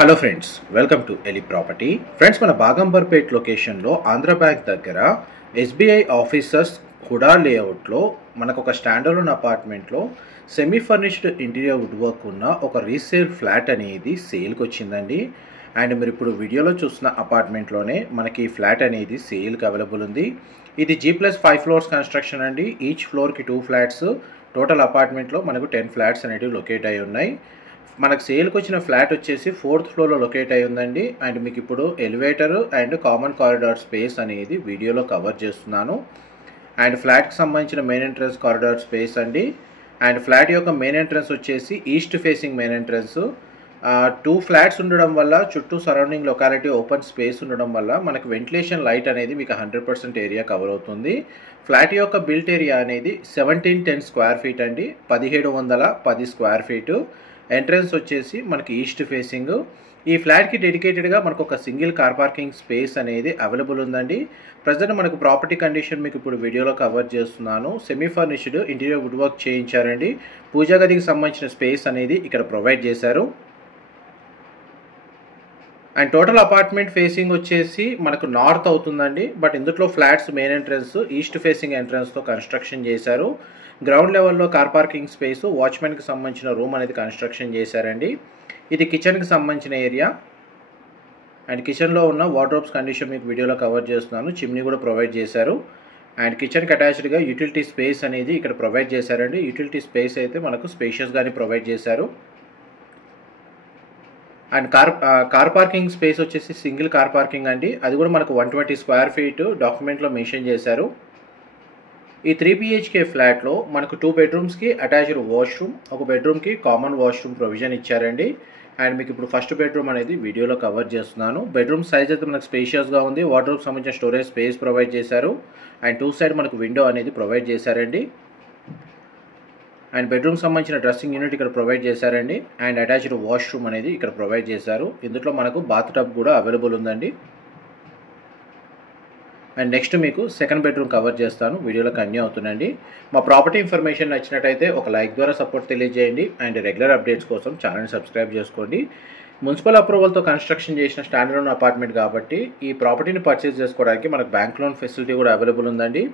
Hello friends, welcome to ఎలి property. Friends, మన బాగంబర్పేట్ లొకేషన్లో ఆంధ్ర బ్యాంక్ దగ్గర ఎస్బీఐ ఆఫీసర్స్ హుడా లేఅవుట్లో మనకు ఒక స్టాండర్లోన్ అపార్ట్మెంట్లో semi furnished interior wood work ఉన్న ఒక రీసేల్ ఫ్లాట్ అనేది సేల్కి వచ్చిందండి. అండ్ మీరు ఇప్పుడు వీడియోలో చూస్తున్న అపార్ట్మెంట్లోనే మనకి ఈ ఫ్లాట్ అనేది సేల్కి అవైలబుల్ ఉంది. ఇది G+5 ఫ్లోర్స్ కన్స్ట్రక్షన్ అండి. ఈచ్ ఫ్లోర్కి 2 ఫ్లాట్స్. టోటల్ అపార్ట్మెంట్లో మనకు 10 ఫ్లాట్స్ అనేవి లొకేట్ అయి ఉన్నాయి. మనకు సేల్కి వచ్చిన ఫ్లాట్ వచ్చేసి 4th ఫ్లోర్లో లొకేట్ అయి ఉందండి. అండ్ మీకు ఇప్పుడు elevator and common corridor space అనేది వీడియోలో కవర్ చేస్తున్నాను. అండ్ ఫ్లాట్కి సంబంధించిన మెయిన్ ఎంట్రన్స్ కారిడార్ స్పేస్ అండి. అండ్ ఫ్లాట్ యొక్క మెయిన్ ఎంట్రన్స్ వచ్చేసి east facing main entrance. 2 flats ఉండడం వల్ల చుట్టూ సరౌండింగ్ లొకాలిటీ ఓపెన్ స్పేస్ ఉండడం వల్ల మనకు వెంటిలేషన్ లైట్ అనేది మీకు 100% ఏరియా కవర్ అవుతుంది. ఫ్లాట్ యొక్క బిల్ట్ ఏరియా అనేది 1710 స్క్వేర్ ఫీట్ అండి. 1710 స్క్వేర్ ఫీటు. ఎంట్రన్స్ వచ్చేసి మనకి ఈస్ట్ ఫేసింగ్. ఈ ఫ్లాట్కి డెడికేటెడ్గా మనకు ఒక సింగిల్ కార్ పార్కింగ్ స్పేస్ అనేది అవైలబుల్ ఉందండి. ప్రజెంట్ మనకు ప్రాపర్టీ కండిషన్ మీకు ఇప్పుడు వీడియోలో కవర్ చేస్తున్నాను. Semi furnished interior wood work చేయించారండి. పూజా గదికి సంబంధించిన స్పేస్ అనేది ఇక్కడ ప్రొవైడ్ చేశారు. అండ్ టోటల్ అపార్ట్మెంట్ ఫేసింగ్ వచ్చేసి మనకు నార్త్ అవుతుందండి. బట్ ఇందులో flats main entrance east facing ఎంట్రన్స్తో కన్స్ట్రక్షన్ చేశారు. గ్రౌండ్ లెవెల్లో కార్ పార్కింగ్ స్పేస్, వాచ్మెన్కి సంబంధించిన రూమ్ అనేది కన్స్ట్రక్షన్ చేశారండి. ఇది కిచెన్కి సంబంధించిన ఏరియా. అండ్ కిచెన్లో ఉన్న వార్డ్రోబ్స్ కండిషన్ మీకు వీడియోలో కవర్ చేస్తున్నాను. చిమ్నీ కూడా ప్రొవైడ్ చేశారు. అండ్ కిచెన్కి అటాచ్డ్గా యూటిలిటీ స్పేస్ అనేది ఇక్కడ ప్రొవైడ్ చేశారండి. యూటిలిటీ స్పేస్ అయితే మనకు స్పేషియస్గానే ప్రొవైడ్ చేశారు. అండ్ కార్ పార్కింగ్ స్పేస్ వచ్చేసి సింగిల్ కార్ పార్కింగ్ అండి. అది కూడా మనకు 120 స్క్వేర్ ఫీట్ డాక్యుమెంట్లో మెన్షన్ చేశారు. ఈ 3 BHK ఫ్లాట్లో మనకు 2 బెడ్రూమ్స్కి అటాచ్డ్ వాష్రూమ్, ఒక బెడ్రూమ్కి కామన్ వాష్రూమ్ ప్రొవిజన్ ఇచ్చారండి. అండ్ మీకు ఇప్పుడు ఫస్ట్ బెడ్రూమ్ అనేది వీడియోలో కవర్ చేస్తున్నాను. బెడ్రూమ్ సైజ్ అయితే మనకు స్పేషియస్గా ఉంది. వార్డ్రోబ్ సంబంధించిన స్టోరేజ్ స్పేస్ ప్రొవైడ్ చేశారు. అండ్ 2 సైడ్ మనకు విండో అనేది ప్రొవైడ్ చేశారండి. అండ్ బెడ్రూమ్ సంబంధించిన డ్రెస్సింగ్ యూనిట్ ఇక్కడ ప్రొవైడ్ చేశారండి. అండ్ అటాచ్డ్ వాష్రూమ్ అనేది ఇక్కడ ప్రొవైడ్ చేశారు. ఇందులో మనకు బాత్ టబ్ కూడా అవైలబుల్ ఉందండి. అండ్ నెక్స్ట్ మీకు సెకండ్ బెడ్రూమ్ కవర్ చేస్తాను. వీడియోలో కంటిన్యూ అవుతుందండి. మా ప్రాపర్టీ ఇన్ఫర్మేషన్ నచ్చినట్టయితే ఒక లైక్ ద్వారా సపోర్ట్ తెలియజేయండి. అండ్ రెగ్యులర్ అప్డేట్స్ కోసం ఛానల్ని సబ్స్క్రైబ్ చేసుకోండి. మున్సిపల్ అప్రూవల్తో కన్స్ట్రక్షన్ చేసిన స్టాండర్డ్ అపార్ట్మెంట్ కాబట్టి ఈ ప్రాపర్టీని పర్చేస్ చేసుకోవడానికి మనకు బ్యాంక్ లోన్ ఫెసిలిటీ కూడా అవైలబుల్ ఉందండి.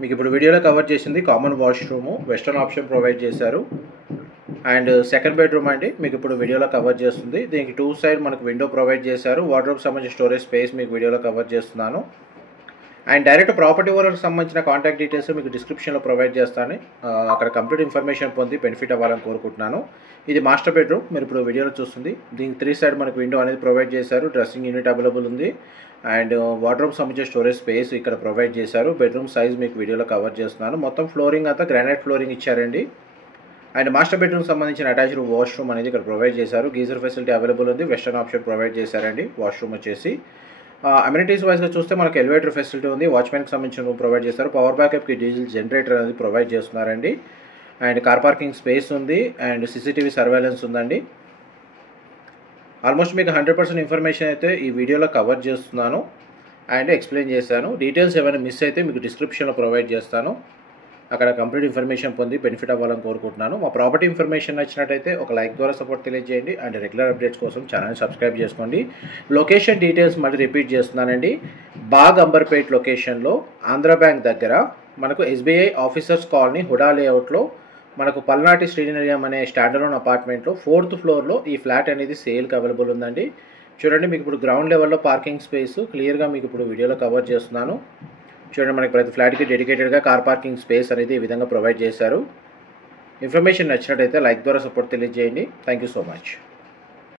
మీకు ఇప్పుడు వీడియోలో కవర్ చేసింది common washroom, western option provide చేశారు. అండ్ సెకండ్ బెడ్రూమ్ అండి మీకు ఇప్పుడు వీడియోలో కవర్ చేస్తుంది. దీనికి 2 సైడ్ మనకు విండో ప్రొవైడ్ చేశారు. వార్డ్రోబ్ సంబంధించిన స్టోరేజ్ స్పేస్ మీకు వీడియోలో కవర్ చేస్తున్నాను. అండ్ డైరెక్ట్ ప్రాపర్టీ ఓనర్కి సంబంధించిన కాంటాక్ట్ డీటెయిల్స్ మీకు డిస్క్రిప్షన్లో ప్రొవైడ్ చేస్తాను. అక్కడ కంప్లీట్ ఇన్ఫర్మేషన్ పొంది బెనిఫిట్ అవ్వాలని కోరుకుంటున్నాను. ఇది మాస్టర్ బెడ్రూమ్ మీరు ఇప్పుడు వీడియోలో చూస్తుంది. దీనికి 3 సైడ్ మనకు విండో అనేది ప్రొవైడ్ చేశారు. డ్రెస్సింగ్ యూనిట్ అవైలబుల్ ఉంది. అండ్ వార్డ్రోబ్ సంబంధించిన స్టోరేజ్ స్పేస్ ఇక్కడ ప్రొవైడ్ చేశారు. బెడ్రూమ్ సైజ్ మీకు వీడియోలో కవర్ చేస్తున్నాను. మొత్తం ఫ్లోరింగ్ అంతా గ్రానైట్ ఫ్లోరింగ్ ఇచ్చారండి. అండ్ మాస్టర్ బెడ్రూమ్ సంబంధించిన అటాచ్డ్ వాష్రూమ్ అనేది ఇక్కడ ప్రొవైడ్ చేశారు. గీజర్ ఫెసిలిటీ అవైలబుల్ ఉంది. వెస్టర్న్ ఆప్షన్ ప్రొవైడ్ చేశారండి. వాష్రూమ్ వచ్చేసి అమ్యూనిటీస్ వైజ్గా చూస్తే మనకు ఎలివేటర్ ఫెసిలిటీ ఉంది. వాచ్మెన్కి సంబంధించిన రూమ్ ప్రొవైడ్ చేస్తారు. పవర్ బ్యాకప్కి డీజిల్ జనరేటర్ అనేది ప్రొవైడ్ చేస్తున్నారండి. అండ్ కార్ పార్కింగ్ స్పేస్ ఉంది. అండ్ CCTV సర్వేలెన్స్ ఉందండి. ఆల్మోస్ట్ మీకు 100% ఇన్ఫర్మేషన్ అయితే ఈ వీడియోలో కవర్ చేస్తున్నాను అండ్ ఎక్స్ప్లెయిన్ చేశాను. డీటెయిల్స్ ఏమైనా మిస్ అయితే మీకు డిస్క్రిప్షన్లో ప్రొవైడ్ చేస్తాను. అక్కడ కంప్లీట్ ఇన్ఫర్మేషన్ పొంది బెనిఫిట్ అవ్వాలని కోరుకుంటున్నాను. మా ప్రాపర్టీ ఇన్ఫర్మేషన్ నచ్చినట్టయితే ఒక లైక్ ద్వారా సపోర్ట్ తెలియజేయండి. అండ్ రెగ్యులర్ అప్డేట్స్ కోసం ఛానల్ సబ్స్క్రైబ్ చేసుకోండి. లొకేషన్ డీటెయిల్స్ మళ్ళీ రిపీట్ చేస్తున్నానండి. బాగంబర్పేట్ లొకేషన్లో ఆంధ్ర బ్యాంక్ దగ్గర మనకు SBI ఆఫీసర్స్ కాలనీ హుడా లేఅవుట్లో మనకు పల్నాటి శ్రీనిలయం అనే స్టాండర్లోన్ అపార్ట్మెంట్లో 4th ఫ్లోర్లో ఈ ఫ్లాట్ అనేది సేల్కి అవైలబుల్ ఉందండి. చూడండి మీకు ఇప్పుడు గ్రౌండ్ లెవెల్లో పార్కింగ్ స్పేస్ క్లియర్గా మీకు ఇప్పుడు వీడియోలో కవర్ చేస్తున్నాను. చూడండి మనకి ప్రతి ఫ్లాట్కి డెడికేటెడ్గా కార్ పార్కింగ్ స్పేస్ అనేది ఈ విధంగా ప్రొవైడ్ చేశారు. ఇన్ఫర్మేషన్ నచ్చినట్టయితే లైక్ ద్వారా సపోర్ట్ తెలియజేయండి. Thank you so much.